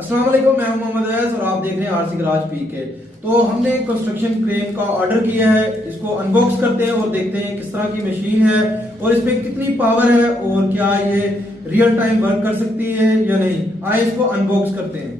अस्सलाम वालेकुम, मैं हूं मोहम्मद अवैस और आप देख रहे हैं आरसी गराज पीके। तो हमने कंस्ट्रक्शन क्रेन का ऑर्डर किया है, इसको अनबॉक्स करते हैं और देखते हैं किस तरह की मशीन है और इस पे कितनी पावर है और क्या ये रियल टाइम वर्क कर सकती है या नहीं। आए इसको अनबॉक्स करते हैं।